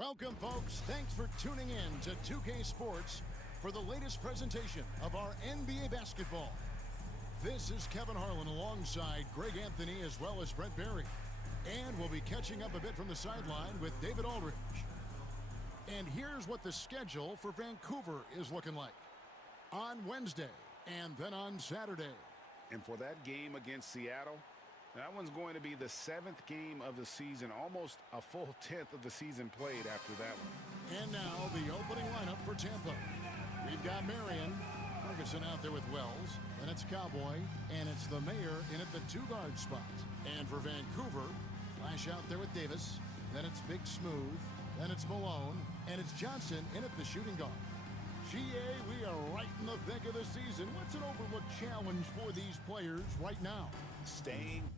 Welcome, folks. Thanks for tuning in to 2K Sports for the latest presentation of our NBA basketball. This is Kevin Harlan alongside Greg Anthony as well as Brent Barry. And we'll be catching up a bit from the sideline with David Aldridge. And here's what the schedule for Vancouver is looking like. On Wednesday and then on Saturday. And for that game against Seattle, that one's going to be the 7th game of the season, almost a full 10th of the season played after that one. And now the opening lineup for Tampa. We've got Marion, Ferguson out there with Wells, then it's Cowboy, and it's the Mayor in at the two-guard spot. And for Vancouver, Flash out there with Davis, then it's Big Smooth, then it's Malone, and it's Johnson in at the shooting guard. GA, we are right in the thick of the season. What's an overlooked challenge for these players right now? Staying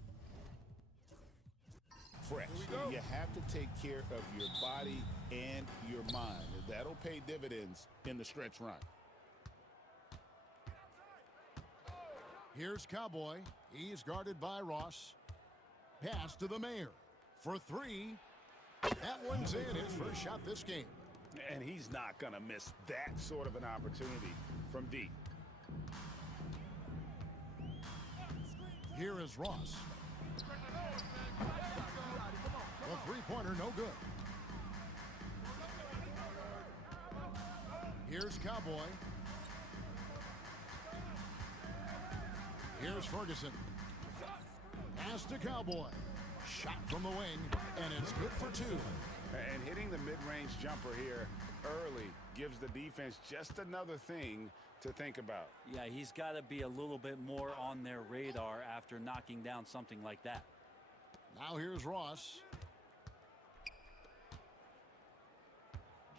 fresh. You have to take care of your body and your mind. That'll pay dividends in the stretch run. Here's Cowboy. He's guarded by Ross. Pass to the Mayor for three. That one's in, his first shot this game. And he's not going to miss that sort of an opportunity from deep. Here is Ross. The three-pointer, no good. Here's Cowboy. Here's Ferguson. Pass to Cowboy. Shot from the wing, and it's good for two. And hitting the mid-range jumper here early gives the defense just another thing to think about. Yeah, he's got to be a little bit more on their radar after knocking down something like that. Now here's Ross.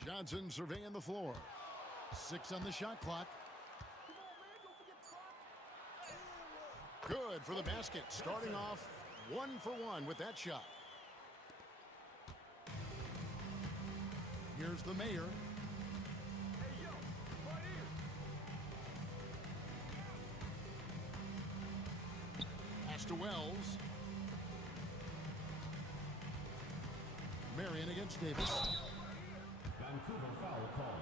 Johnson surveying the floor. 6 on the shot clock. Good for the basket. Starting off 1 for 1 with that shot. Here's the Mayor. Pass to Wells. Marion against Davis. Vancouver foul call.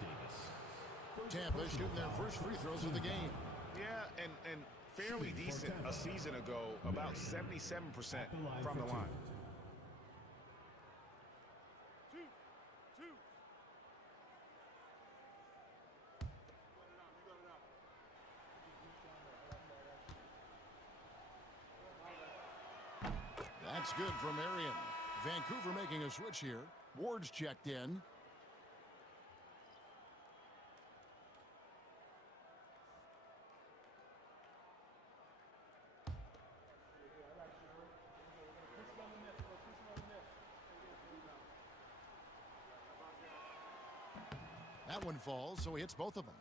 Davis. Tampa shooting their first free throws of the game. Yeah, and fairly decent a season ago, about 77% from the line. That's good for Marion. Vancouver making a switch here. Ward's checked in. That one falls, so he hits both of them.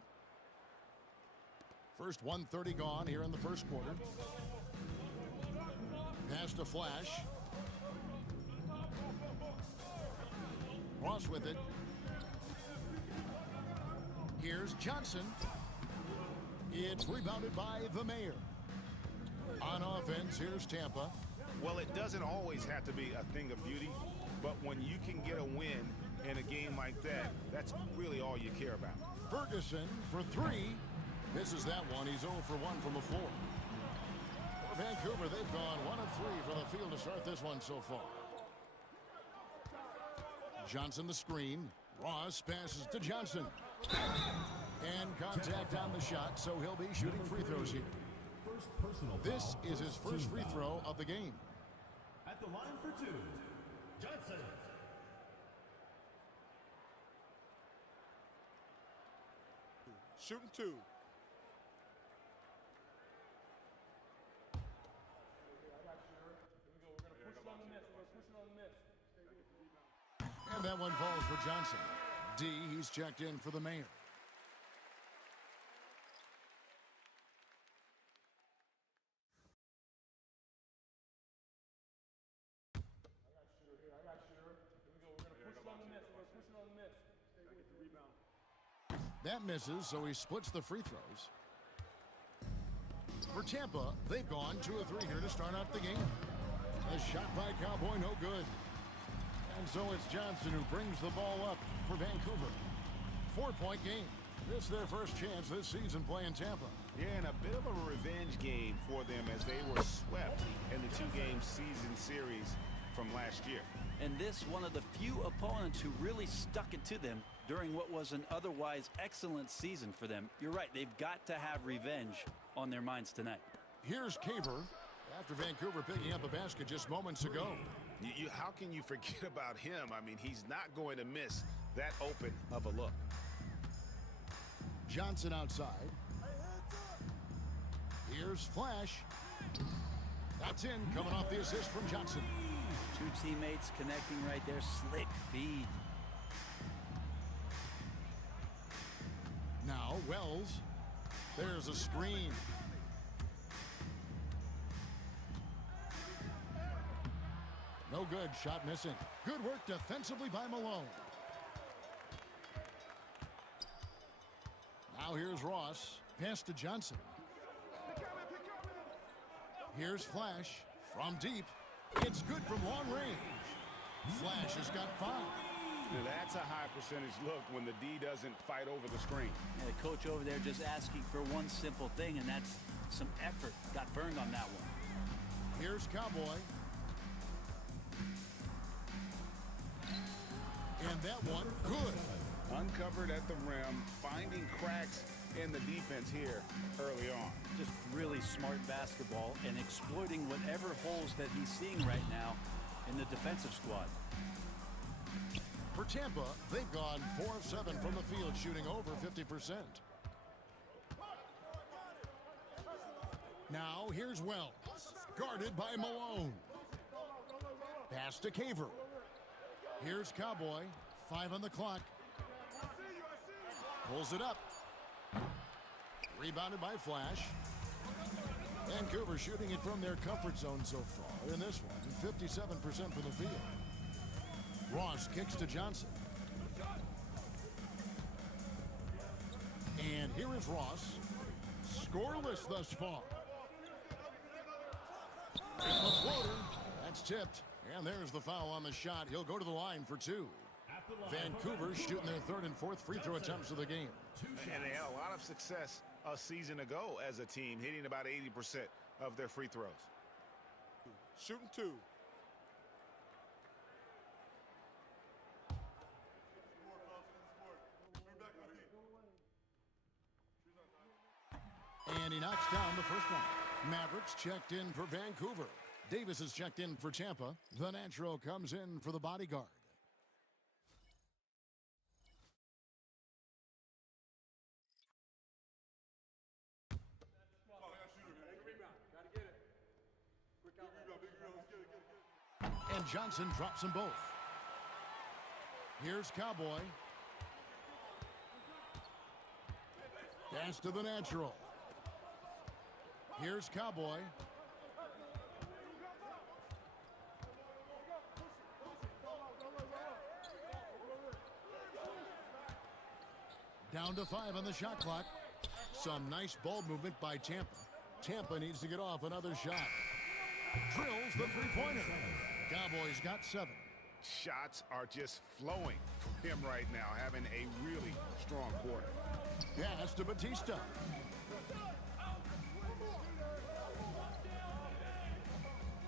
First 1:30 gone here in the first quarter. Pass to Flash. Ross with it. Here's Johnson. It's rebounded by the Mayor. On offense, here's Tampa. Well, it doesn't always have to be a thing of beauty, but when you can get a win in a game like that, that's really all you care about. Ferguson for three. Misses that one. He's 0 for 1 from the floor. For Vancouver, they've gone 1 of 3 from the field to start this one so far. Johnson the screen. Ross passes to Johnson. And contact on the shot, so he'll be shooting free throws here. This is his first free throw of the game. At the line for 2, Johnson. Shooting 2. And that one falls for Johnson. D, he's checked in for the Mayor. That misses, so he splits the free throws. For Tampa, they've gone 2 of 3 here to start out the game. A shot by Cowboy, no good. And so it's Johnson who brings the ball up for Vancouver. 4-point game. This is their first chance this season playing Tampa. Yeah, and a bit of a revenge game for them as they were swept in the 2-game season series from last year. And this one of the few opponents who really stuck it to them during what was an otherwise excellent season for them. You're right, they've got to have revenge on their minds tonight. Here's Caver after Vancouver picking up a basket just moments ago. How can you forget about him? I mean, he's not going to miss that open of a look. Johnson outside. Here's Flash. That's in, coming off the assist from Johnson. Two teammates connecting right there. Slick feed. Now Wells. There's a screen. No good. Shot missing. Good work defensively by Malone. Now here's Ross. Pass to Johnson. Here's Flash from deep. It's good from long range. Flash has got 5. Now that's a high percentage look when the D doesn't fight over the screen. Yeah, the coach over there just asking for one simple thing, and that's some effort. Got burned on that one. Here's Cowboy. And that one, good. Uncovered at the rim, finding cracks in the defense here early on. Just really smart basketball and exploiting whatever holes that he's seeing right now in the defensive squad. For Tampa, they've gone 4 of 7 from the field, shooting over 50%. Now here's Wells, guarded by Malone. Pass to Caver. Here's Cowboy, 5 on the clock. Pulls it up. Rebounded by Flash. Vancouver shooting it from their comfort zone so far in this one, 57% from the field. Ross kicks to Johnson. And here is Ross. Scoreless thus far. And the floater. That's tipped. And there's the foul on the shot. He'll go to the line for 2. Vancouver shooting their 3rd and 4th free throw attempts of the game. And they had a lot of success a season ago as a team, hitting about 80% of their free throws. Shooting 2. And he knocks down the first one. Mavericks checked in for Vancouver. Davis is checked in for Tampa. The natural comes in for the bodyguard. And Johnson drops them both. Here's Cowboy. Pass to the natural. Here's Cowboy. Down to 5 on the shot clock. Some nice ball movement by Tampa. Tampa needs to get off another shot. Drills the three-pointer. Cowboys got 7. Shots are just flowing for him right now, having a really strong quarter. Pass to Batista.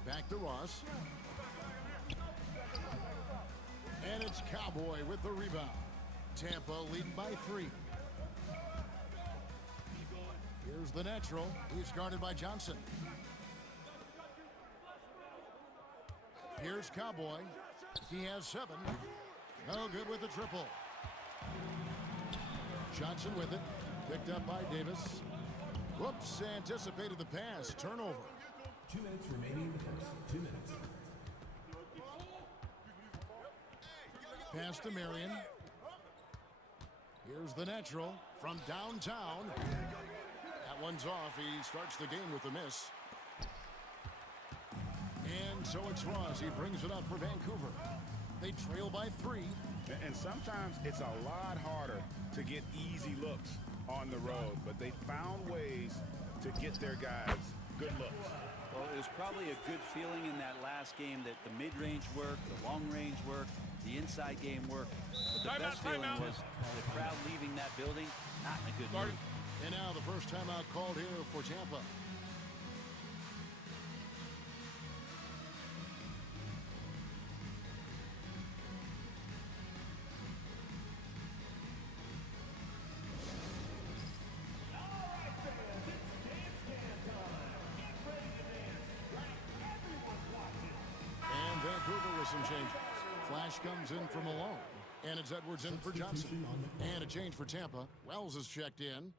Back to Ross. And it's Cowboy with the rebound. Tampa leading by 3. Here's the natural. He's guarded by Johnson. Here's Cowboy. He has 7. No good with the triple. Johnson with it. Picked up by Davis. Whoops, anticipated the pass. Turnover. 2 minutes remaining in the first. 2 minutes. Pass to Marion. Here's the natural from downtown. That one's off. He starts the game with a miss. And so it's Ross. He brings it up for Vancouver. They trail by 3. And sometimes it's a lot harder to get easy looks on the road, but they found ways to get their guys good looks. Well, it was probably a good feeling in that last game that the mid-range worked, the long-range worked, the inside game worked. But the best feeling was the crowd leaving that building not in a good mood. And now the first timeout called here for Tampa. And Vancouver with some changes. Flash comes in from Malone. And it's Edwards in for Johnson. And a change for Tampa. Wells is checked in.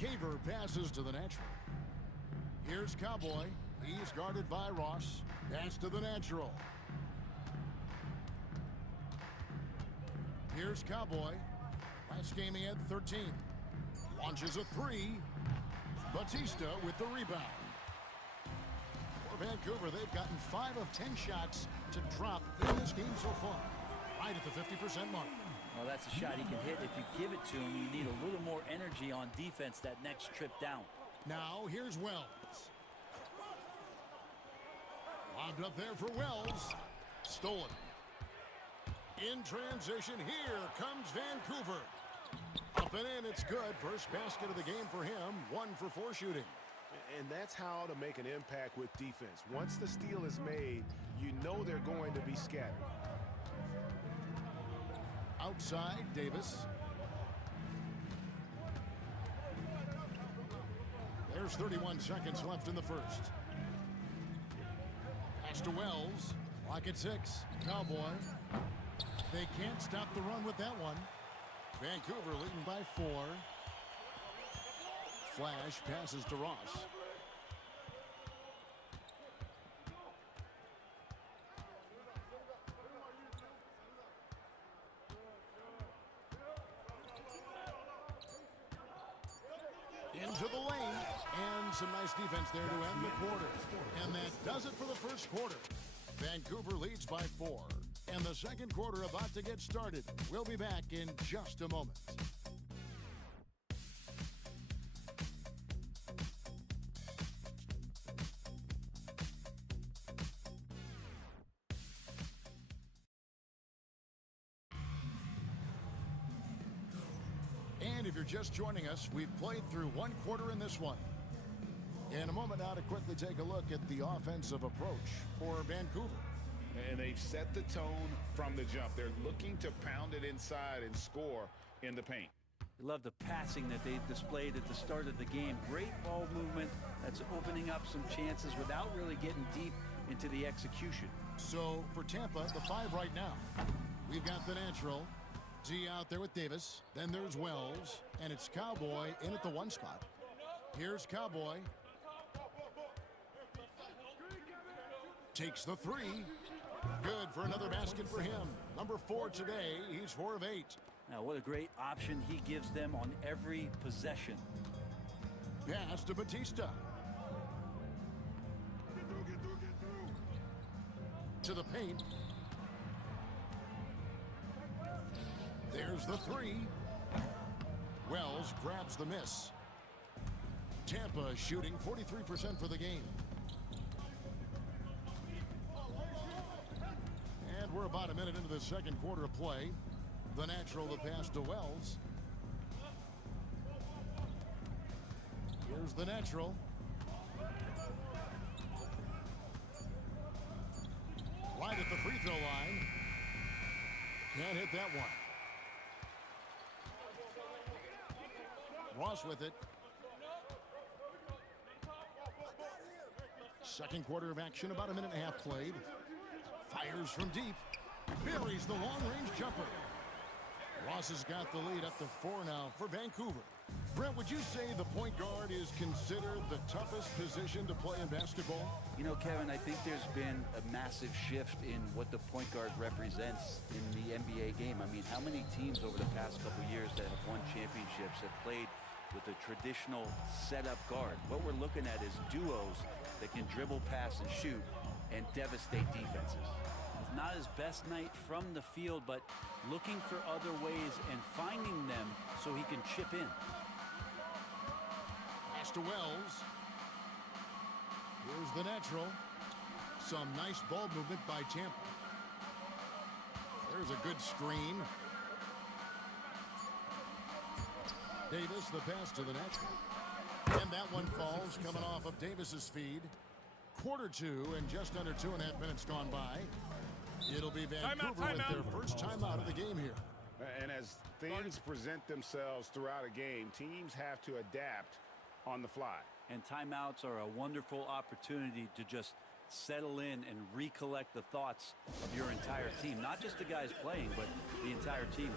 Caver passes to the natural. Here's Cowboy. He's guarded by Ross. Pass to the natural. Here's Cowboy. Last game he had 13. Launches a three. Batista with the rebound. For Vancouver, they've gotten 5 of 10 shots to drop in this game so far. Right at the 50% mark. Well, that's a shot he can hit. If you give it to him, you need a little more energy on defense that next trip down. Now, here's Wells. Lobbed up there for Wells. Stolen. In transition, here comes Vancouver. Up and in, it's good. First basket of the game for him. 1 for 4 shooting. And that's how to make an impact with defense. Once the steal is made, you know they're going to be scattered. Outside, Davis. There's 31 seconds left in the first. Pass to Wells. Clock at 6. Cowboy. They can't stop the run with that one. Vancouver leading by 4. Flash passes to Ross. Into the lane, and some nice defense there to end the quarter. And that does it for the first quarter. Vancouver leads by 4. And the second quarter about to get started. We'll be back in just a moment. And if you're just joining us, we've played through 1 quarter in this one. In a moment now to quickly take a look at the offensive approach for Vancouver. And they've set the tone from the jump. They're looking to pound it inside and score in the paint. I love the passing that they displayed at the start of the game. Great ball movement that's opening up some chances without really getting deep into the execution. So for Tampa, the 5 right now. We've got the natural. Z out there with Davis. Then there's Wells. And it's Cowboy in at the 1 spot. Here's Cowboy. Takes the 3. Good for another basket for him. Number 4 today. He's 4 of 8. Now, what a great option he gives them on every possession. Pass to Batista. To the paint. There's the 3. Wells grabs the miss. Tampa shooting 43% for the game. And we're about a minute into the second quarter of play. The natural to pass to Wells. Here's the natural. Right at the free throw line. Can't hit that one. Ross with it. Second quarter of action, about a minute and a half played. Fires from deep. Buries the long-range jumper. Ross has got the lead up to 4 now for Vancouver. Brent, would you say the point guard is considered the toughest position to play in basketball? You know, Kevin, I think there's been a massive shift in what the point guard represents in the NBA game. I mean, how many teams over the past couple years that have won championships have played with a traditional setup guard. What we're looking at is duos that can dribble, pass, and shoot and devastate defenses. It's not his best night from the field, but looking for other ways and finding them so he can chip in. Pass to Wells. Here's the natural. Some nice ball movement by Tampa. There's a good screen. Davis, the pass to the net. And that one falls, coming off of Davis's feed. Quarter two, and just under 2.5 minutes gone by. It'll be Vancouver with their first timeout of the game here. And as things present themselves throughout a game, teams have to adapt on the fly. And timeouts are a wonderful opportunity to just settle in and recollect the thoughts of your entire team. Not just the guys playing, but the entire team.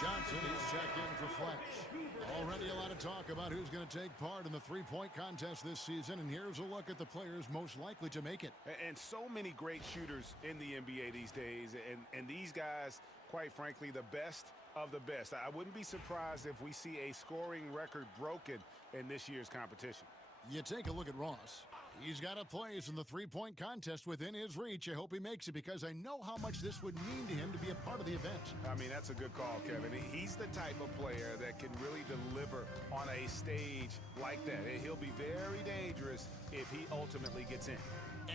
Johnson is checked in for Fletch. Already a lot of talk about who's going to take part in the three-point contest this season, and here's a look at the players most likely to make it. And so many great shooters in the NBA these days, and these guys, quite frankly, the best of the best. I wouldn't be surprised if we see a scoring record broken in this year's competition. You take a look at Ross. He's got a place in the three-point contest within his reach. I hope he makes it because I know how much this would mean to him to be a part of the event. I mean, that's a good call, Kevin. He's the type of player that can really deliver on a stage like that. He'll be very dangerous if he ultimately gets in.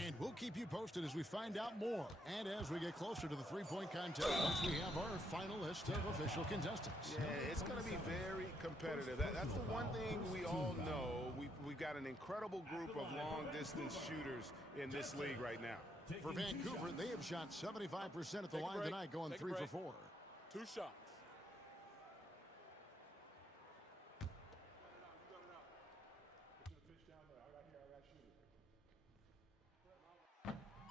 And we'll keep you posted as we find out more. And as we get closer to the three-point contest, once we have our final list of official contestants. Yeah, it's going to be very competitive. That's the one thing we all know. We've got an incredible group of long-distance shooters in this league right now. For Vancouver, they have shot 75% at the line tonight, going 3 for 4. 2 shots.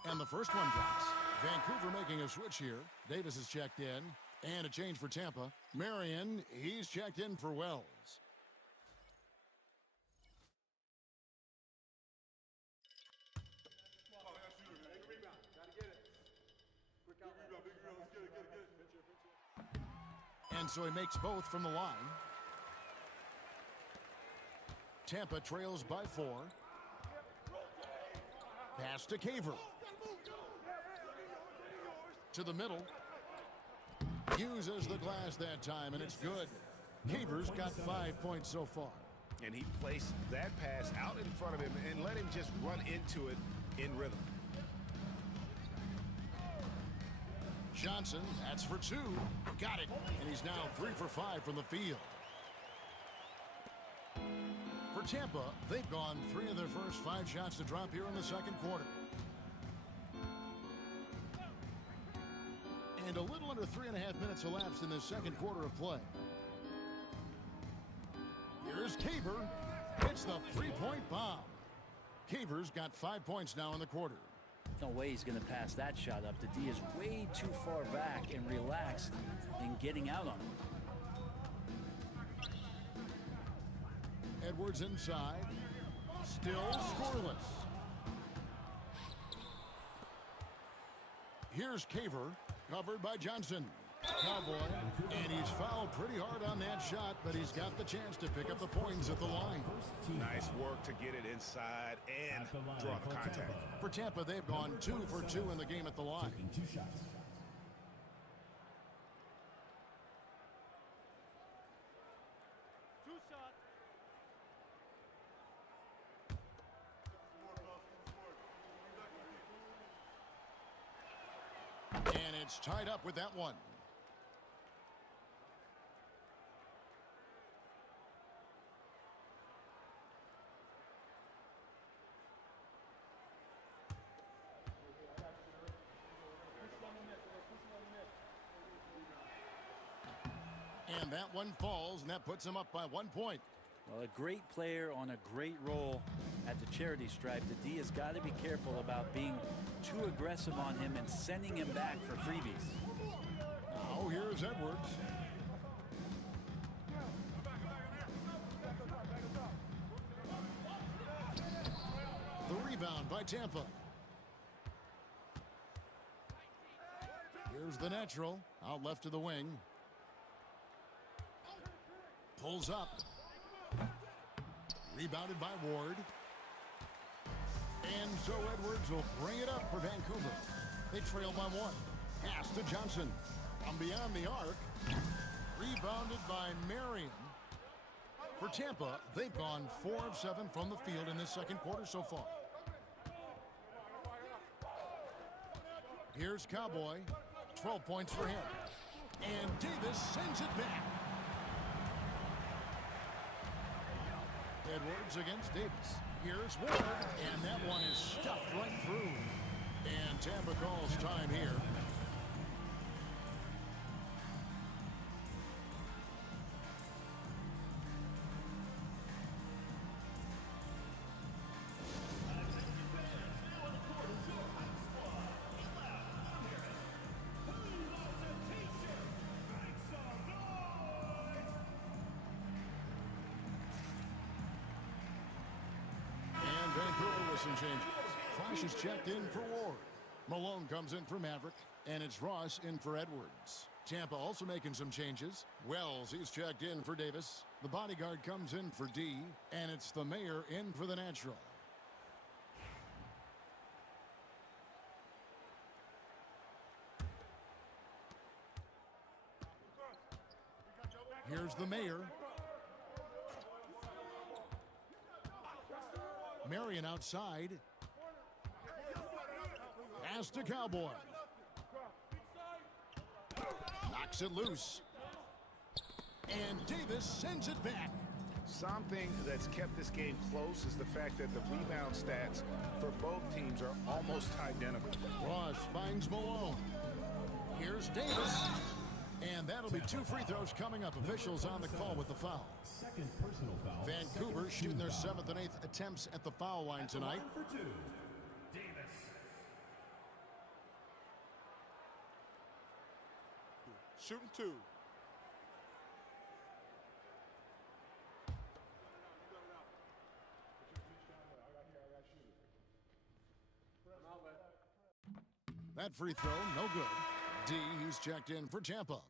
And the first one drops. Vancouver making a switch here. Davis is checked in. And a change for Tampa. Marion, he's checked in for Wells. And so he makes both from the line. Tampa trails by 4. Pass to Caver. To the middle. Uses the glass that time, and it's good. Caver's got 5 points so far. And he placed that pass out in front of him and let him just run into it in rhythm. Johnson, that's for 2. Got it. And he's now 3 for 5 from the field. For Tampa, they've gone 3 of their first 5 shots to drop here in the second quarter. And a little under 3.5 minutes elapsed in this second quarter of play. Here's Caver. Hits the three-point bomb. Caver's got 5 points now in the quarter. No way he's going to pass that shot up. The D is way too far back and relaxed in getting out on him. Edwards inside. Still scoreless. Here's Caver, covered by Johnson. Cowboy, and he's fouled pretty hard on that shot, but he's got the chance to pick up the points at the line. Nice work to get it inside and draw the contact. For Tampa, they've gone 2 for 2 in the game at the line. 2 shots. And it's tied up with that one. And that one falls, and that puts him up by 1 point. Well, a great player on a great role at the charity stripe. The D has got to be careful about being too aggressive on him and sending him back for freebies. Now here's Edwards. The rebound by Tampa. Here's the natural, out left to the wing. Pulls up. Rebounded by Ward. And so Edwards will bring it up for Vancouver. They trail by 1. Pass to Johnson. From beyond the arc. Rebounded by Marion. For Tampa, they've gone 4 of 7 from the field in this second quarter so far. Here's Cowboy. 12 points for him. And Davis sends it back. Edwards against Davis. Here's Ward. And that one is stuffed right through. And Tampa calls time here. Vancouver with some changes. Flash is checked in for Ward. Malone comes in for Maverick, and it's Ross in for Edwards. Tampa also making some changes. Wells, he's checked in for Davis. The bodyguard comes in for D, and it's the mayor in for the natural. Here's the mayor. Marion outside. Pass to Cowboy. Knocks it loose. And Davis sends it back. Something that's kept this game close is the fact that the rebound stats for both teams are almost identical. Ross finds Malone. Here's Davis. And that'll be 2 free throws coming up. Officials on the call with the foul. Second personal foul. Vancouver shooting their 7th and 8th attempts at the foul line tonight. For 2, Davis. Shooting 2. That free throw, no good. D, he's checked in for Tampa.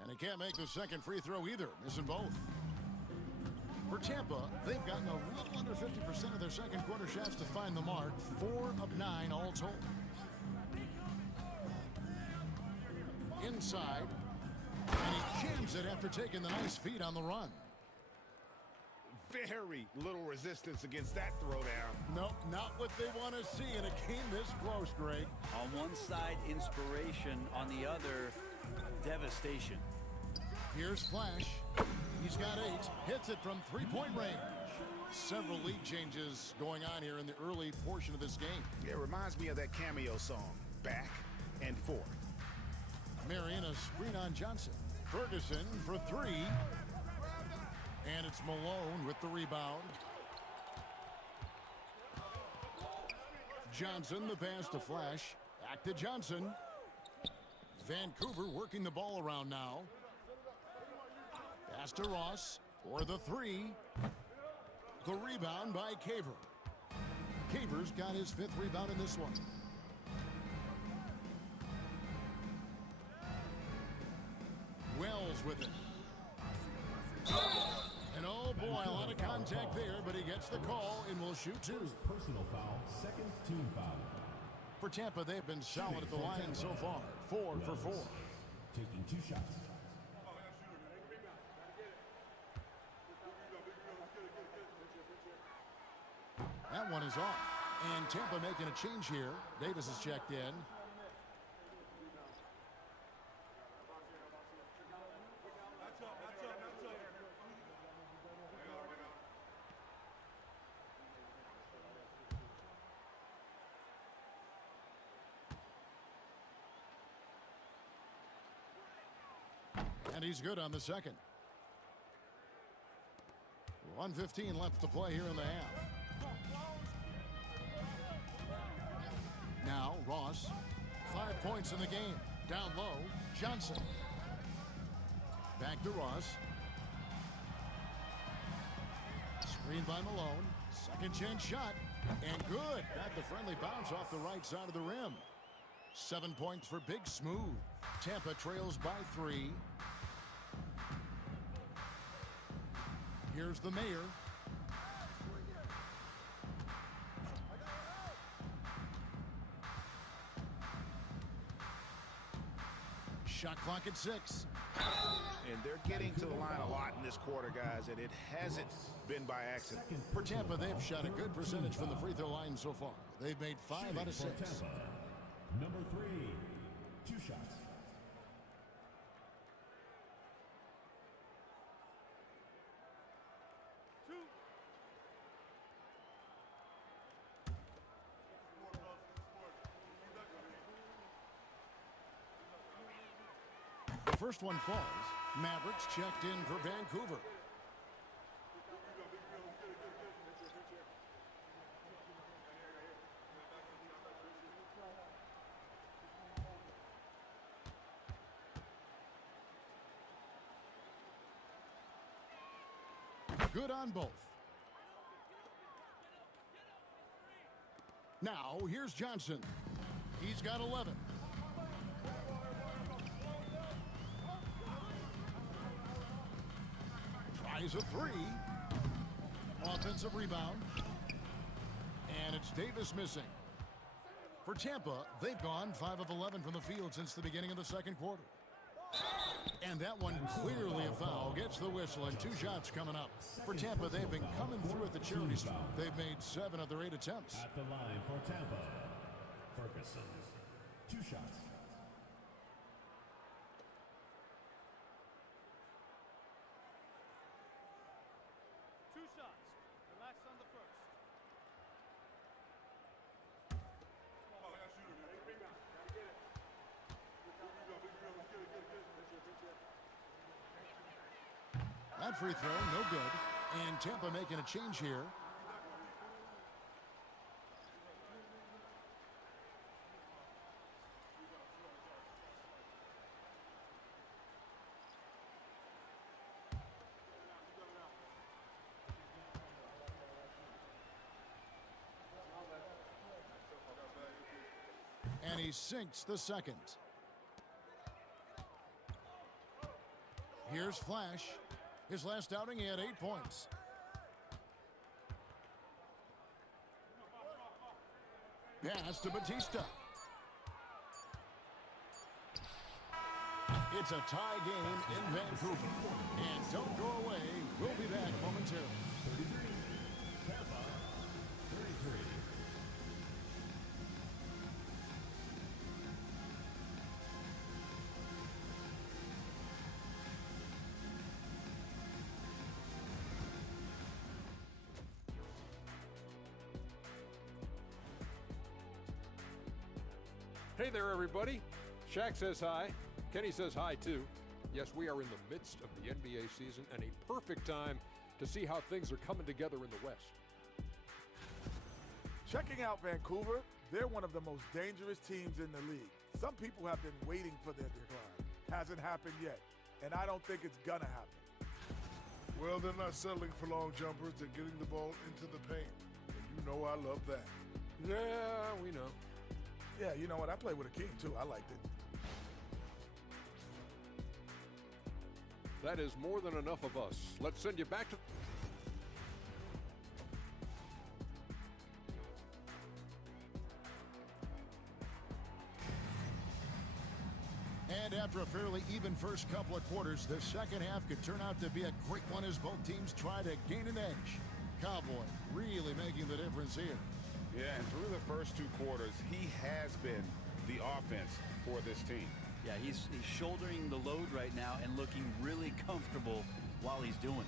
And he can't make the second free throw either, missing both. For Tampa, they've gotten a little under 50% of their second quarter shots to find the mark. 4 of 9 all told. Inside, and he jams it after taking the nice feed on the run. Very little resistance against that throwdown. Nope, not what they want to see in a game this close, Greg. On one side, inspiration. On the other, devastation. Here's Flash. He's got 8. Hits it from 3-point range. Several lead changes going on here in the early portion of this game. It reminds me of that cameo song, Back and Forth. Marion, a screen on Johnson. Ferguson for 3. And it's Malone with the rebound. Johnson, the pass to Flash. Back to Johnson. Vancouver working the ball around now. Pass to Ross for the 3. The rebound by Caver. Caver's got his 5th rebound in this one. Wells with it. And oh boy, a lot of contact there, but he gets the call and will shoot 2. Personal foul, second team foul. For Tampa, they've been solid at the line so far. 4 for 4. Taking 2 shots. That one is off. And Tampa making a change here. Davis is checked in. And he's good on the second. 1:15 left to play here in the half. Now Ross, 5 points in the game. Down low, Johnson. Back to Ross. Screen by Malone. Second chance shot. And good. Got the friendly bounce off the right side of the rim. 7 points for Big Smooth. Tampa trails by 3. Here's the mayor. Shot clock at 6. And they're getting to the line a lot in this quarter, guys, and it hasn't been by accident. For Tampa, they've shot a good percentage from the free throw line so far. They've made 5 out of 6. Number 3, 2 shots. The first one falls. Mavericks checked in for Vancouver. Good on both. Now, here's Johnson. He's got 11. Tries a 3. Offensive rebound. And it's Davis missing. For Tampa, they've gone 5 of 11 from the field since the beginning of the second quarter. And that one clearly a foul. Gets the whistle, and 2 shots coming up. For Tampa, they've been coming through at the charity stripe. They've made 7 of their 8 attempts. At the line for Tampa, Ferguson. 2 shots. Relax on the first. That free throw, no good. And Tampa making a change here. And he sinks the second. Here's Flash. His last outing, he had 8 points. Pass to Batista. It's a tie game in Vancouver. And don't go away. We'll be back momentarily. 33, Tampa, 33. Hey there, everybody. Shaq says hi. Kenny says hi, too. Yes, we are in the midst of the NBA season and a perfect time to see how things are coming together in the West. Checking out Vancouver, they're one of the most dangerous teams in the league. Some people have been waiting for their decline. Hasn't happened yet, and I don't think it's gonna happen. Well, they're not settling for long jumpers. They're getting the ball into the paint. And you know I love that. Yeah, we know. Yeah, you know what? I played with a king, too. I liked it. That is more than enough of us. Let's send you back to... And after a fairly even first couple of quarters, the second half could turn out to be a great one as both teams try to gain an edge. Cowboy really making the difference here. Yeah, and through the first 2 quarters, he has been the offense for this team. Yeah, he's shouldering the load right now and looking really comfortable while he's doing it.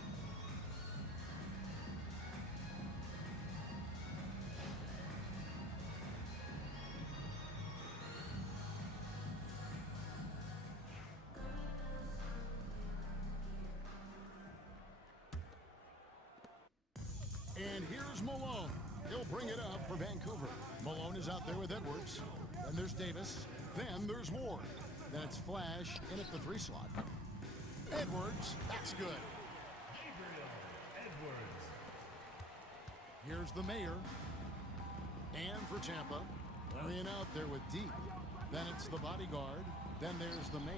Here's Malone. He'll bring it up for Vancouver. Malone is out there with Edwards. Then there's Davis. Then there's Ward. Then it's Flash in at the 3 slot. Edwards, that's good. Here's the Mayor. And for Tampa, Marion out there with D. Then it's the bodyguard. Then there's the Mayor.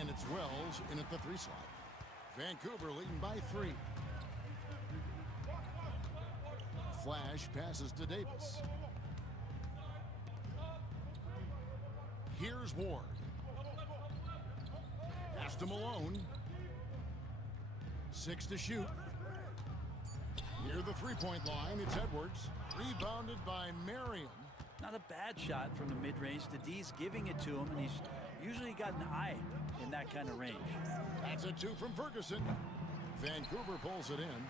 And it's Wells in at the 3 slot. Vancouver leading by 3. Flash passes to Davis. Here's Ward. Pass to Malone. 6 to shoot. Near the 3-point line, it's Edwards. Rebounded by Marion. Not a bad shot from the mid-range. The D's giving it to him, and he's usually got an eye in that kind of range. That's a 2 from Ferguson. Vancouver pulls it in.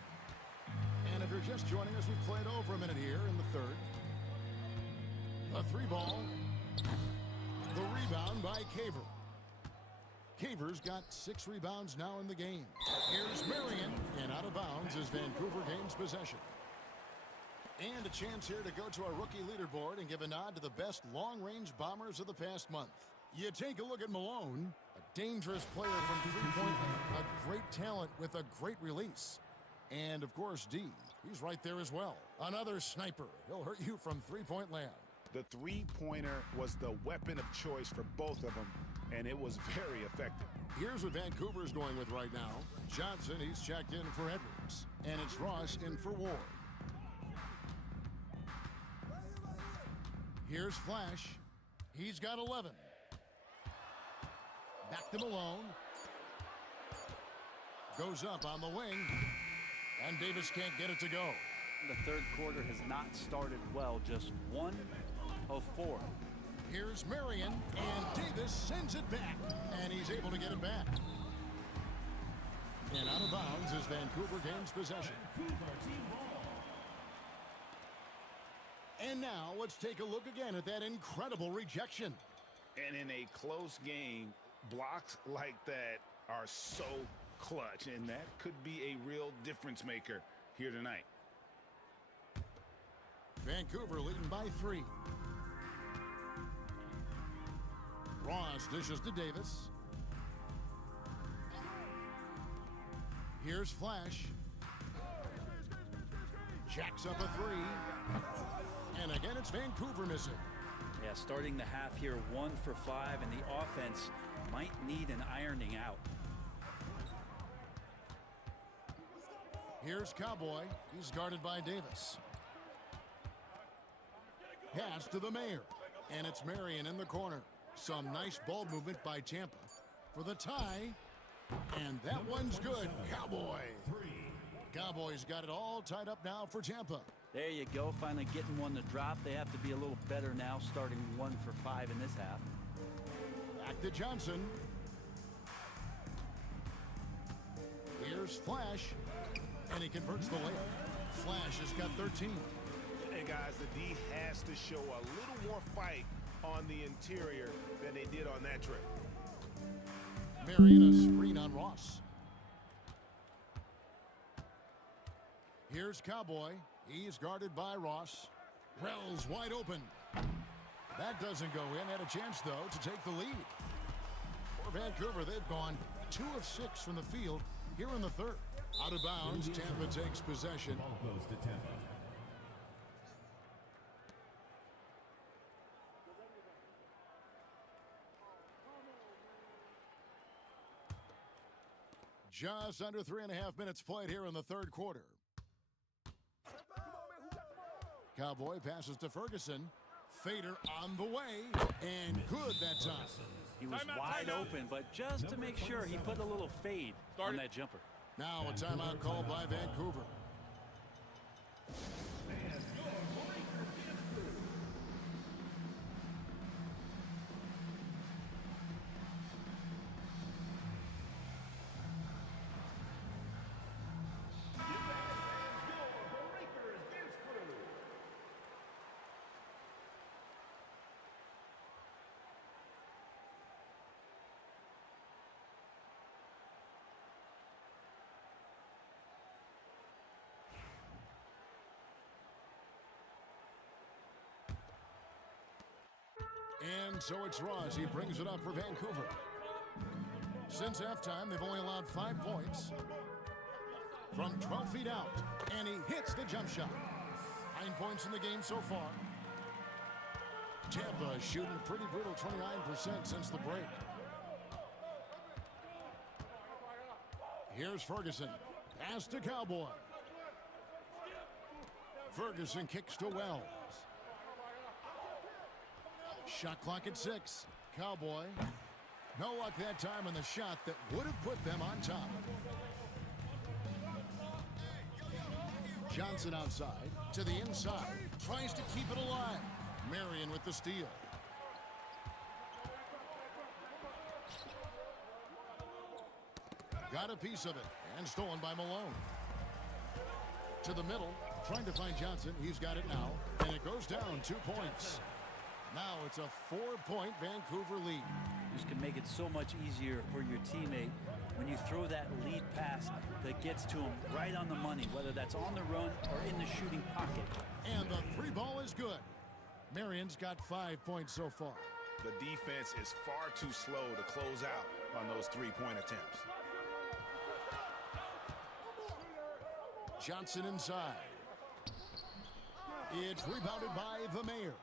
And if you're just joining us, we've played over a minute here in the 3rd. A 3-ball. The rebound by Caver. Caver's got 6 rebounds now in the game. Here's Marion, and out of bounds as Vancouver gains possession. And a chance here to go to our rookie leaderboard and give a nod to the best long-range bombers of the past month. You take a look at Malone, a dangerous player from 3-point, a great talent with a great release. And, of course, D. He's right there as well. Another sniper. He'll hurt you from 3-point land. The 3-pointer was the weapon of choice for both of them, and it was very effective. Here's what Vancouver's going with right now. Johnson, he's checked in for Edwards. And it's Ross in for Ward. Here's Flash. He's got 11. Back to Malone. Goes up on the wing. And Davis can't get it to go. The 3rd quarter has not started well. Just 1 of 4. Here's Marion, and Davis sends it back. And he's able to get it back. And out of bounds as Vancouver gains possession. And now let's take a look again at that incredible rejection. And in a close game, blocks like that are so clutch, and that could be a real difference maker here tonight. Vancouver leading by 3. Ross dishes to Davis. Here's Flash. Jacks up a 3. And again, it's Vancouver missing. Yeah, starting the half here, 1 for 5, and the offense might need an ironing out. Here's Cowboy. He's guarded by Davis. Pass to the Mayor. And it's Marion in the corner. Some nice ball movement by Tampa for the tie. And that one's good. Cowboy. Cowboys got it all tied up now for Tampa. There you go. Finally getting one to drop. They have to be a little better now, starting 1 for 5 in this half. Back to Johnson. Here's Flash. And he converts the layup. Flash has got 13. And guys, the D has to show a little more fight on the interior than they did on that trip. Marion, a screen on Ross. Here's Cowboy. He's guarded by Ross. Wells wide open. That doesn't go in. Had a chance, though, to take the lead. For Vancouver, they've gone 2 of 6 from the field here in the 3rd. Out of bounds, Tampa takes possession. Ball goes to Tampa. Just under 3.5 minutes played here in the 3rd quarter. Cowboy passes to Ferguson. Fader on the way, and good that time. He was wide open, but just to make sure, he put a little fade on that jumper. Now a timeout called by Vancouver. And so it's Ross. He brings it up for Vancouver. Since halftime, they've only allowed 5 points from 12 feet out. And he hits the jump shot. 9 points in the game so far. Tampa shooting a pretty brutal 29% since the break. Here's Ferguson. Pass to Cowboy. Ferguson kicks to Wells. Shot clock at 6. Cowboy. No luck that time on the shot that would have put them on top. Johnson outside to the inside. Tries to keep it alive. Marion with the steal. Got a piece of it and stolen by Malone. To the middle, trying to find Johnson. He's got it now, and it goes down 2 points. Now it's a 4-point Vancouver lead. This can make it so much easier for your teammate when you throw that lead pass that gets to him right on the money, whether that's on the run or in the shooting pocket. And the 3 ball is good. Marion's got 5 points so far. The defense is far too slow to close out on those 3-point attempts. Johnson inside. It's rebounded by the Mayor.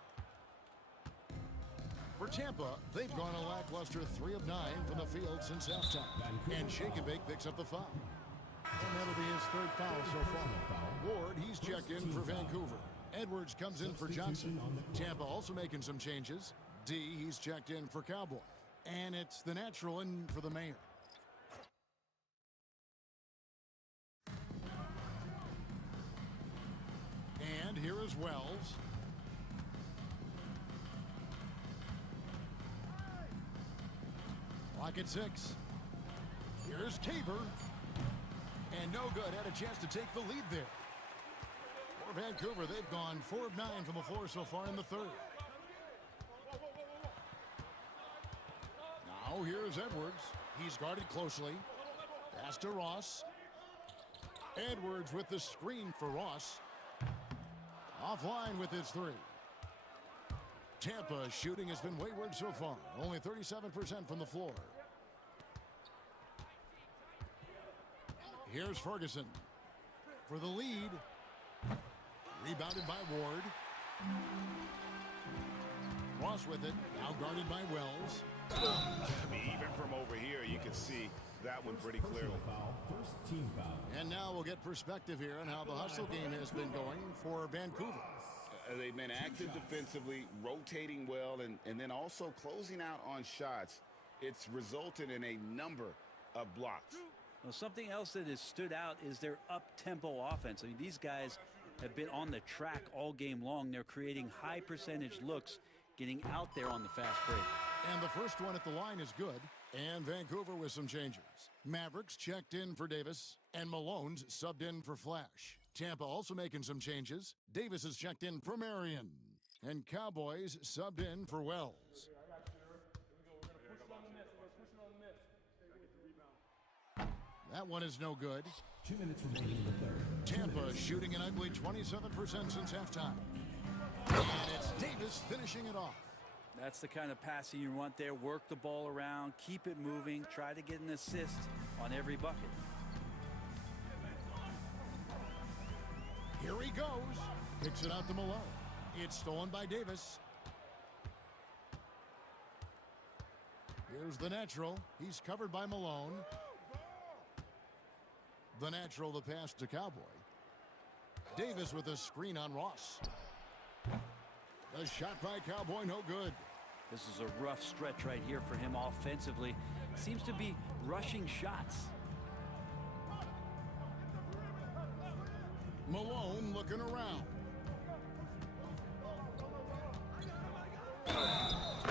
For Tampa, they've gone a lackluster 3 of 9 from the field since halftime. And Shake and Bake picks up the foul. And that'll be his 3rd foul so far. Ward, he's checked in for Vancouver. Edwards comes in for Johnson. Tampa also making some changes. D, he's checked in for Cowboy. And it's the natural in for the Mayor. And here is Wells. Clock at 6. Here's Tabor. And no good. Had a chance to take the lead there. For Vancouver, they've gone 4 of 9 from the floor so far in the 3rd. Now here's Edwards. He's guarded closely. Pass to Ross. Edwards with the screen for Ross. Offline with his 3. Tampa's shooting has been wayward so far. Only 37% from the floor. Here's Ferguson for the lead. Rebounded by Ward. Ross with it. Now guarded by Wells. I mean, even from over here, you can see that one pretty clearly. First team foul. And now we'll get perspective here on how the hustle game has been going for Vancouver. They've been active defensively, rotating well, and then also closing out on shots. It's resulted in a number of blocks. Well, something else that has stood out is their up-tempo offense. I mean, these guys have been on the track all game long. They're creating high percentage looks, getting out there on the fast break. And the first one at the line is good. And Vancouver with some changes. Mavericks checked in for Davis, and Malone's subbed in for Flash. Tampa also making some changes. Davis is checked in for Marion. And Cowboys subbed in for Wells. That one is no good. 2 minutes remaining in the 3rd. Tampa shooting an ugly 27% since halftime. And it's Davis finishing it off. That's the kind of passing you want there. Work the ball around, keep it moving, try to get an assist on every bucket. Here he goes. Kicks it out to Malone. It's stolen by Davis. Here's the natural. He's covered by Malone. The natural, the pass to Cowboy. Davis with a screen on Ross. A shot by Cowboy, no good. This is a rough stretch right here for him offensively. Seems to be rushing shots. Malone looking around.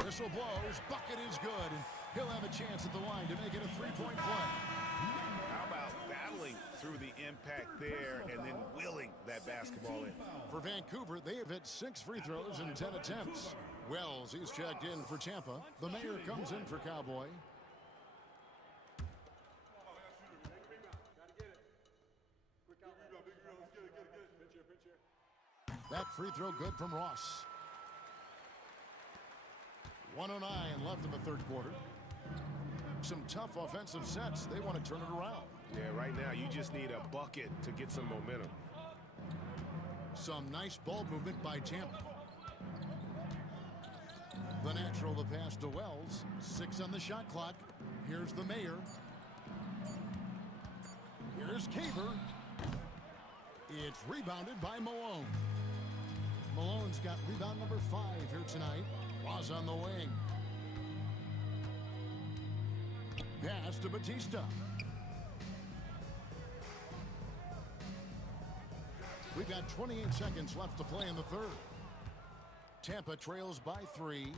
Whistle blows. Bucket is good. And he'll have a chance at the line to make it a 3-point play. How about battling through the impact there and then willing that basketball in? For Vancouver, they have hit 6 free throws in 10 attempts. Wells, he's checked in for Tampa. The Mayor comes in for Cowboy. That free throw good from Ross. 1:09 left in the third quarter. Some tough offensive sets. They want to turn it around. Yeah, right now you just need a bucket to get some momentum. Some nice ball movement by Tampa. The natural, the pass to Wells. 6 on the shot clock. Here's the Mayor. Here's Caver. It's rebounded by Malone. Malone's got rebound number 5 here tonight. Ross on the wing. Pass to Batista. We've got 28 seconds left to play in the third. Tampa trails by 3.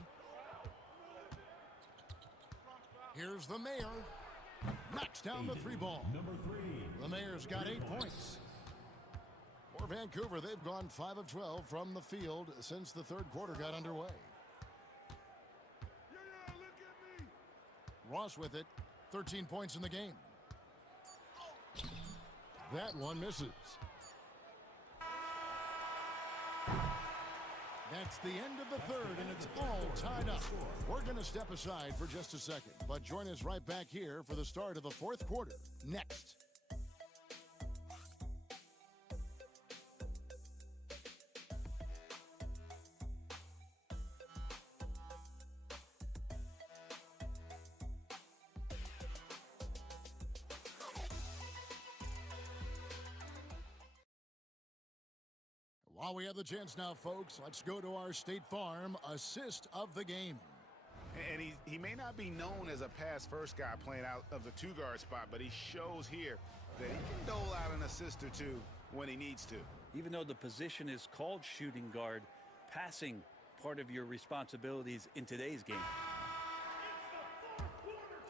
Here's the Mayor. Knocks down the 3-ball. Number 3. The Mayor's got 8 points. For Vancouver, they've gone 5 of 12 from the field since the third quarter got underway. Ross with it. 13 points in the game. That one misses. That's the end of the third, and it's all tied up. We're going to step aside for just a second, but join us right back here for the start of the fourth quarter next. While we have the chance now, folks, let's go to our State Farm assist of the game. And he may not be known as a pass-first guy playing out of the 2-guard spot, but he shows here that he can dole out an assist or two when he needs to. Even though the position is called shooting guard, passing part of your responsibilities in today's game.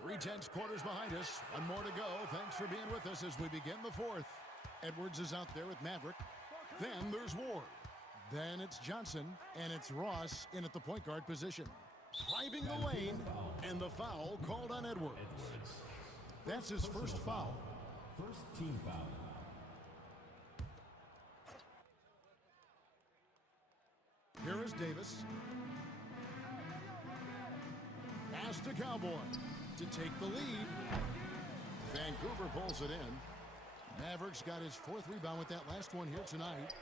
3/10 quarters behind us. One more to go. Thanks for being with us as we begin the fourth. Edwards is out there with Maverick. Then there's Ward. Then it's Johnson, and it's Ross in at the point guard position. Driving the lane, and the foul called on Edwards. That's his first foul. First team foul. Here is Davis. Pass to Cowboy to take the lead. Vancouver pulls it in. Maverick's got his 4th rebound with that last one here tonight.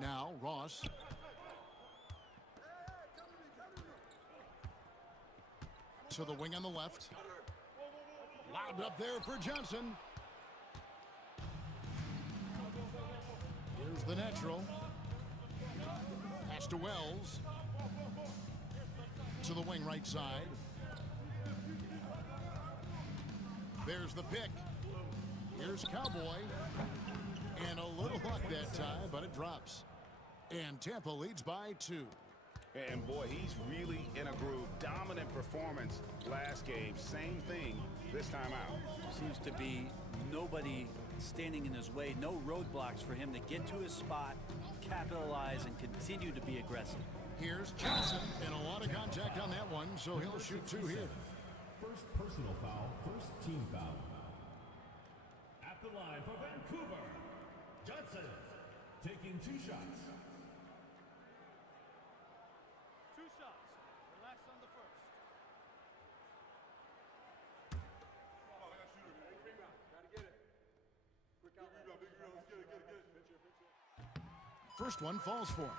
Now Ross. To the wing on the left. Lobbed up there for Johnson. Here's the natural. Pass to Wells. To the wing right side. There's the pick. Here's Cowboy. And a little luck that time, but it drops. And Tampa leads by 2. And boy, he's really in a groove. Dominant performance last game. Same thing this time out. Seems to be nobody standing in his way. No roadblocks for him to get to his spot, capitalize, and continue to be aggressive. Here's Johnson, and a lot of contact on that one, so he'll shoot 2 here. First personal foul, first team foul. At the line for Vancouver, Johnson taking 2 shots. 2 shots. Relax on the first. First one falls for him.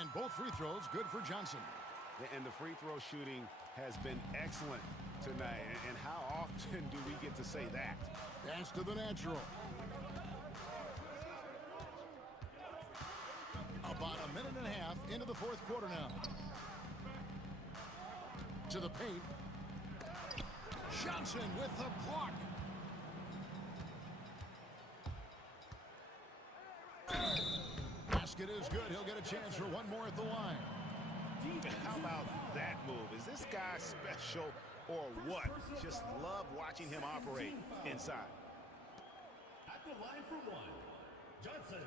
And both free throws good for Johnson. And the free throw shooting has been excellent tonight. And how often do we get to say that? Pass to the natural. About a minute and a half into the fourth quarter now. To the paint. Johnson with the block. Basket is good. He'll get a chance for one more at the line. How about that move? Is this guy special or what? Just love watching him operate inside. At the line for 1, Johnson.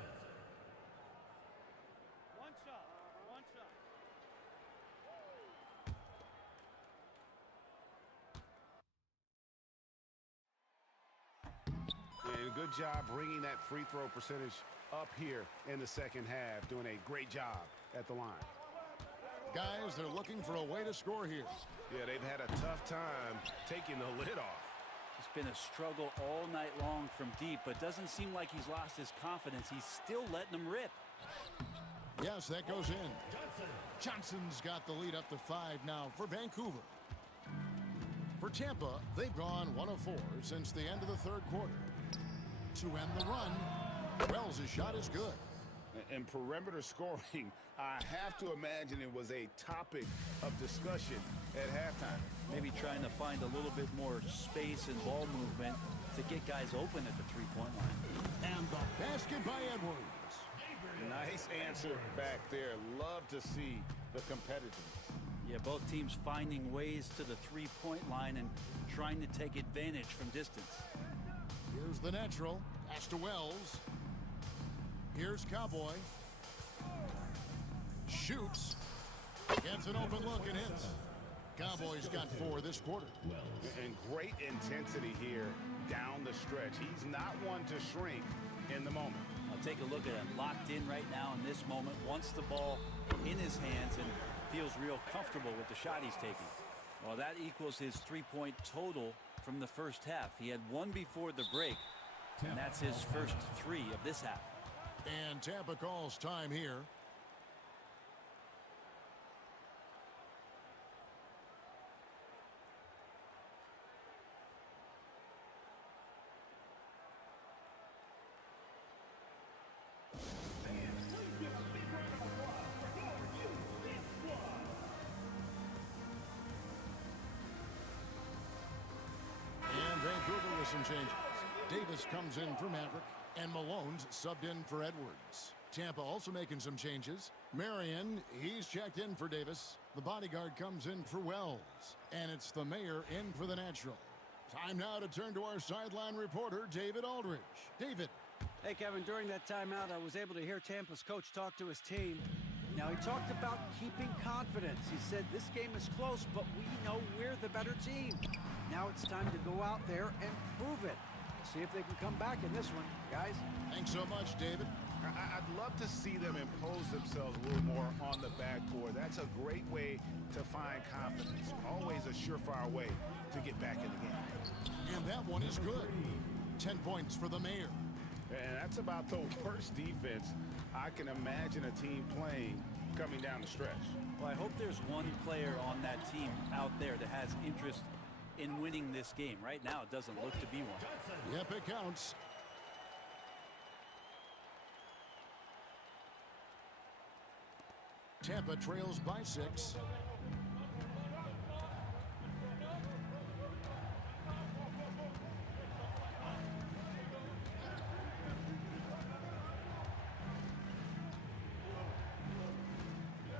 good job bringing that free throw percentage up here in the second half, doing a great job at the line. Guys, they're looking for a way to score here. Yeah, they've had a tough time taking the lid off. It's been a struggle all night long from deep, but doesn't seem like he's lost his confidence. He's still letting them rip. Yes, that goes in. Johnson's got the lead up to 5 now for Vancouver. For Tampa, they've gone 1 of 4 since the end of the third quarter. To end the run, Wells' shot is good. And perimeter scoring, I have to imagine it was a topic of discussion at halftime. Maybe trying to find a little bit more space and ball movement to get guys open at the three-point line. And the basket by Edwards. Nice answer back there. Love to see the competitiveness. Yeah, both teams finding ways to the three-point line and trying to take advantage from distance. Here's the natural. Pass to Wells. Here's Cowboy. Shoots. Gets an open look and hits. Cowboys got 4 this quarter. And great intensity here down the stretch. He's not one to shrink in the moment. I'll take a look at him. Locked in right now in this moment. Wants the ball in his hands and feels real comfortable with the shot he's taking. Well, that equals his three-point total from the first half. He had 1 before the break, and that's his first 3 of this half. And Tampa calls time here. And Vancouver with some changes. Davis comes in for Maverick, and Malone's subbed in for Edwards. Tampa also making some changes. Marion, he's checked in for Davis. The bodyguard comes in for Wells. And it's the mayor in for the natural. Time now to turn to our sideline reporter, David Aldridge. David. Hey, Kevin, during that timeout, I was able to hear Tampa's coach talk to his team. Now, he talked about keeping confidence. He said, this game is close, but we know we're the better team. Now it's time to go out there and prove it. See if they can come back in this one, guys. Thanks so much, David. I'd love to see them impose themselves a little more on the backboard. That's a great way to find confidence. Always a surefire way to get back in the game. And that one is good. 10 points for the mayor. And that's about the worst defense I can imagine a team playing coming down the stretch. Well, I hope there's one player on that team out there that has interest in winning this game. Right now, it doesn't look to be one. Yep, it counts. Tampa trails by 6.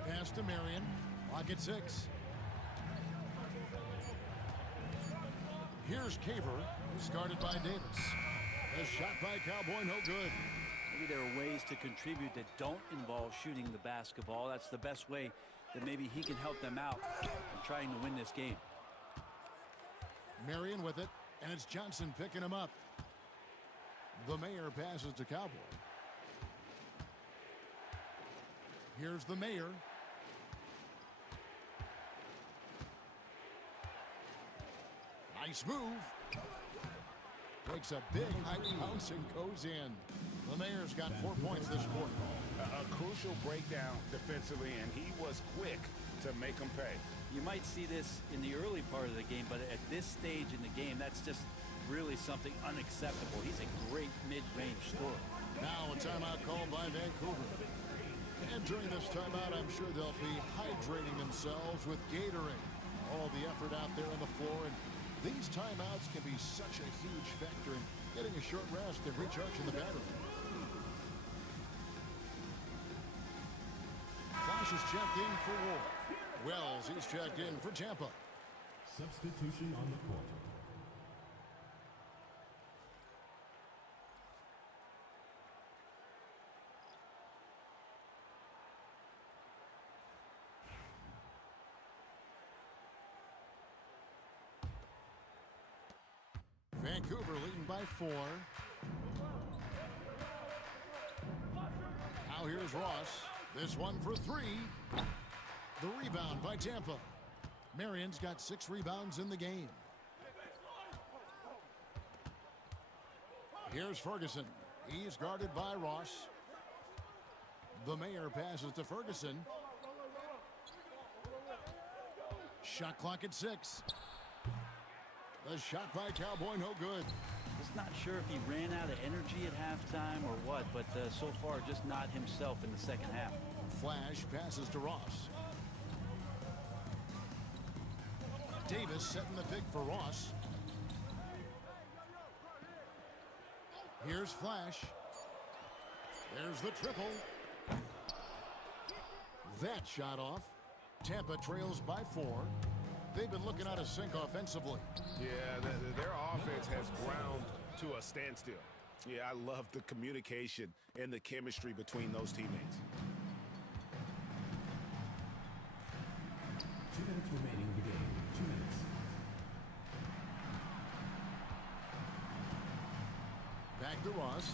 Pass to Marion. Lock at 6. Here's Caver, who's guarded by Davis. A shot by Cowboy, no good. Maybe there are ways to contribute that don't involve shooting the basketball. That's the best way that maybe he can help them out in trying to win this game. Marion with it, and it's Johnson picking him up. The mayor passes to Cowboy. Here's the mayor. Nice move. Takes a big high bounce and goes in. The mayor's got 4 points this quarter. A crucial breakdown defensively, and he was quick to make them pay. You might see this in the early part of the game, but at this stage in the game, that's just really something unacceptable. He's a great mid-range scorer. Now a timeout called by Vancouver. And during this timeout, I'm sure they'll be hydrating themselves with Gatorade. All the effort out there on the floor, and these timeouts can be such a huge factor in getting a short rest and recharging the battery. Flash is checked in for Ward. Wells, he's checked in for Tampa. Substitution on the court. Vancouver leading by 4. here's Ross. This one for three. The rebound by Tampa. Marion's got 6 rebounds in the game. Here's Ferguson. He's guarded by Ross. The Mayor passes to Ferguson. Shot clock at 6. The shot by Cowboy, no good. Just not sure if he ran out of energy at halftime or what, but so far just not himself in the second half. Flash passes to Ross. Davis setting the pick for Ross. Here's Flash. There's the triple. That shot off. Tampa trails by 4. They've been looking out of sync offensively. Yeah, their offense has ground to a standstill. Yeah, I love the communication and the chemistry between those teammates. 2 minutes remaining in the game. 2 minutes. Back to Ross.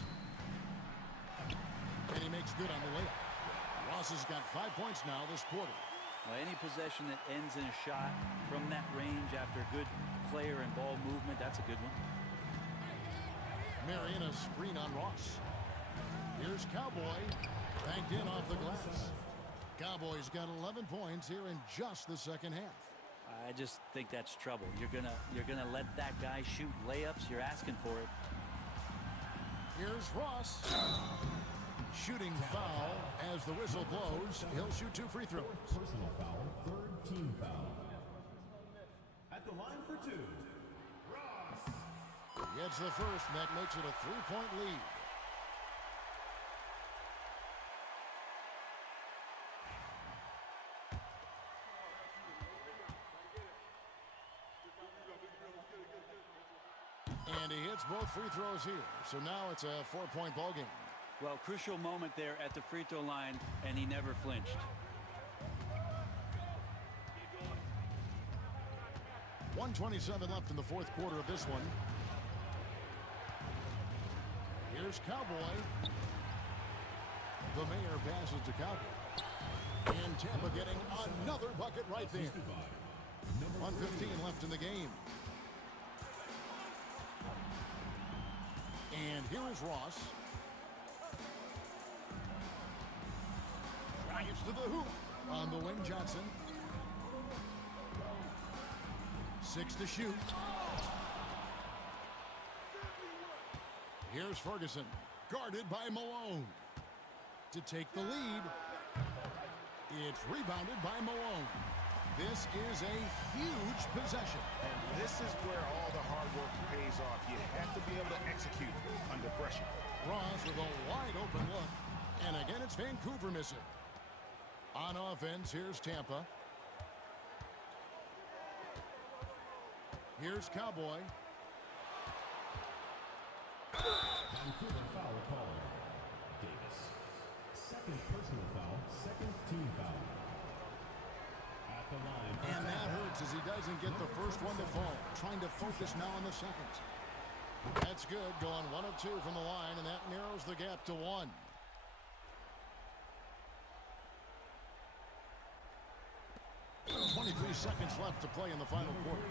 And he makes good on the layup. Ross has got 5 points now this quarter. Well, any possession that ends in a shot from that range after good player and ball movement, that's a good one. Marion, a screen on Ross. Here's Cowboy. Banked in off the glass. Cowboys got 11 points here in just the second half. I just think that's trouble. You're gonna let that guy shoot layups. You're asking for it. Here's Ross. Shooting foul as the whistle blows. He'll shoot 2 free throws. Personal foul, 3rd team foul. At the line for 2, Ross. Gets the first, and that makes it a 3-point lead. And he hits both free throws here. So now it's a 4-point ball game. Well, crucial moment there at the free throw line, and he never flinched. 1:27 left in the fourth quarter of this one. Here's Cowboy. The Mayor passes to Cowboy. And Tampa getting another bucket right there. 1:15 left in the game. And here is Ross. Drives to the hoop. On the wing, Johnson. 6 to shoot. Here's Ferguson. Guarded by Malone. To take the lead. It's rebounded by Malone. This is a huge possession. And this is where all the hard work pays off. You have to be able to execute under pressure. Ross with a wide open look. And again, it's Vancouver missing. On offense, here's Tampa. Here's Cowboy. Vancouver foul called. Davis. 2nd personal foul, 2nd team foul. At the line. And that hurts as he doesn't get the first one to fall. Trying to focus now on the second. That's good. Going 1 of 2 from the line, and that narrows the gap to 1. Seconds left to play in the final quarter.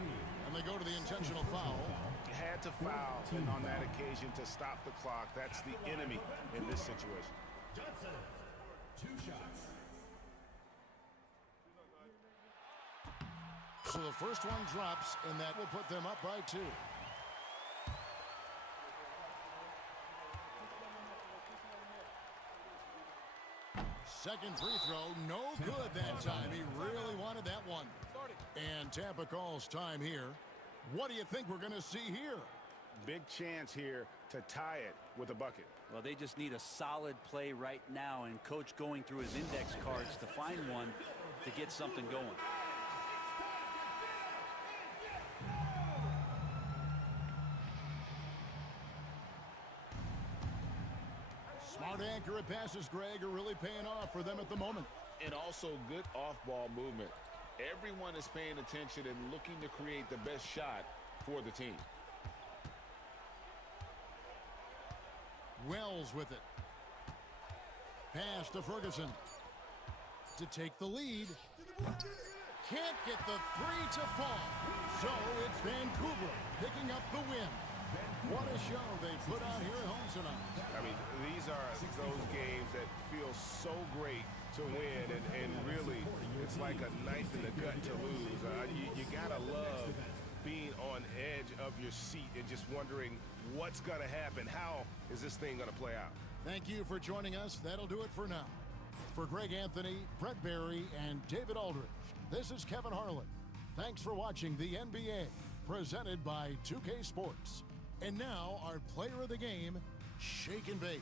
And they go to the intentional foul. You had to foul on that occasion to stop the clock. That's the enemy in this situation. Johnson, 2 shots. So the first one drops, and that will put them up by 2. Second free throw, no good that time. He really wanted that one. And Tampa calls time here. What do you think we're going to see here? Big chance here to tie it with a bucket. Well, they just need a solid play right now, and Coach going through his index cards to find one to get something going. Smart accurate passes, Greg, are really paying off for them at the moment. And also good off-ball movement. Everyone is paying attention and looking to create the best shot for the team. Wells with it. Pass to Ferguson to take the lead. Can't get the three to fall. So it's Vancouver picking up the win. What a show they put out here at home tonight. I mean, these are those games that feel so great to win, and really, it's like a knife in the gut to lose. You gotta love being on edge of your seat and just wondering what's gonna happen. How is this thing gonna play out? Thank you for joining us. That'll do it for now. For Greg Anthony, Brett Barry, and David Aldridge, this is Kevin Harlan. Thanks for watching the NBA, presented by 2K Sports. And now, our player of the game, Shake and Bake.